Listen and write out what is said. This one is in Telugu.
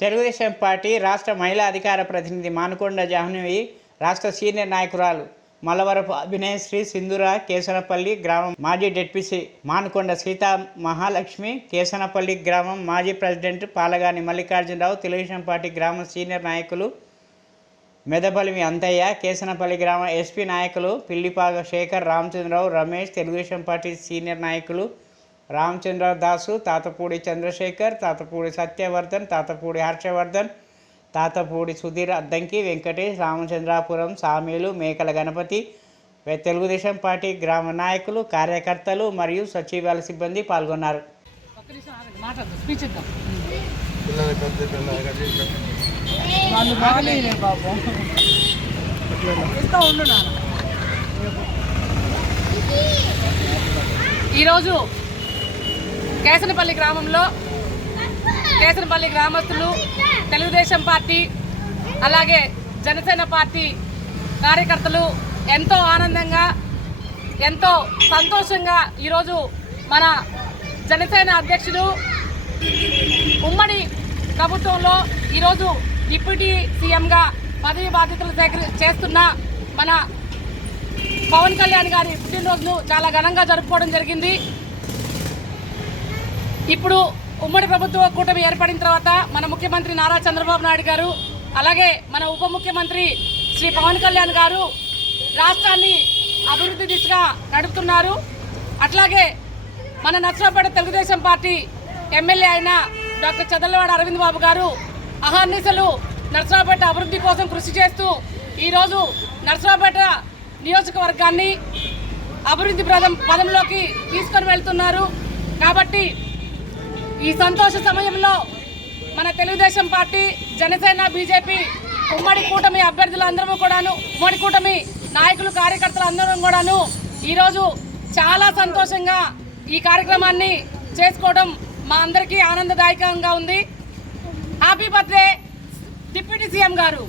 తెలుగుదేశం పార్టీ రాష్ట్ర మహిళా అధికార ప్రతినిధి మానుకొండ జాహ్నవి రాష్ట్ర సీనియర్ నాయకురాలు మల్లవరపు అభినయశ్రీ సింధుర కేసనపల్లి గ్రామం మాజీ డెప్యూసీ మానుకొండ సీతా మహాలక్ష్మి కేసనపల్లి గ్రామం మాజీ ప్రెసిడెంట్ పాలగాని మల్లికార్జునరావు తెలుగుదేశం పార్టీ గ్రామ సీనియర్ నాయకులు మెదపల్లి అంతయ్య కేసనపల్లి గ్రామ ఎస్పీ నాయకులు పిల్లిపాగ శేఖర్ రామచంద్రరావు రమేష్ తెలుగుదేశం పార్టీ సీనియర్ నాయకులు రామచంద్ర దాసు తాతపూడి చంద్రశేఖర్ తాతపూడి సత్యవర్ధన్ తాతపూడి హర్షవర్ధన్ తాతపూడి సుధీర్ అద్దంకి వెంకటేష్ రామచంద్రాపురం సామీలు మేకల గణపతి వె- తెలుగుదేశం పార్టీ గ్రామ నాయకులు కార్యకర్తలు మరియు సచివాలయ సిబ్బంది పాల్గొన్నారు. ఈరోజు కేసనపల్లి గ్రామంలో కేసనపల్లి గ్రామస్తులు తెలుగుదేశం పార్టీ అలాగే జనసేన పార్టీ కార్యకర్తలు ఎంతో ఆనందంగా ఎంతో సంతోషంగా ఈరోజు మన జనసేన అధ్యక్షుడు ఉమ్మడి ప్రభుత్వంలో ఈరోజు డిప్యూటీ సీఎంగా పదవి బాధ్యతలు సేకరి చేస్తున్న మన పవన్ కళ్యాణ్ గారి పుట్టినరోజును చాలా ఘనంగా జరుపుకోవడం జరిగింది. ఇప్పుడు ఉమ్మడి ప్రభుత్వ కూటమి ఏర్పడిన తర్వాత మన ముఖ్యమంత్రి నారా చంద్రబాబు నాయుడు గారు అలాగే మన ఉప ముఖ్యమంత్రి శ్రీ పవన్ కళ్యాణ్ గారు రాష్ట్రాన్ని అభివృద్ధి దిశగా నడుపుతున్నారు. అట్లాగే మన నర్సరావుపేట తెలుగుదేశం పార్టీ ఎమ్మెల్యే అయిన డాక్టర్ చదలవాడ అరవింద్ బాబు గారు అహర్నిశలు నర్సరావుపేట అభివృద్ధి కోసం కృషి చేస్తూ ఈరోజు నర్సరావుపేట నియోజకవర్గాన్ని అభివృద్ధి ప్రదం పదంలోకి తీసుకొని వెళ్తున్నారు. కాబట్టి ఈ సంతోష సమయంలో మన తెలుగుదేశం పార్టీ జనసేన బీజేపీ ఉమ్మడి కూటమి అభ్యర్థులందరూ కూడాను ఉమ్మడి కూటమి నాయకులు కార్యకర్తలు అందరం కూడాను ఈరోజు చాలా సంతోషంగా ఈ కార్యక్రమాన్ని చేసుకోవడం మా అందరికీ ఆనందదాయకంగా ఉంది. హ్యాపీ బర్త్డే డిప్యూటీ సీఎం గారు.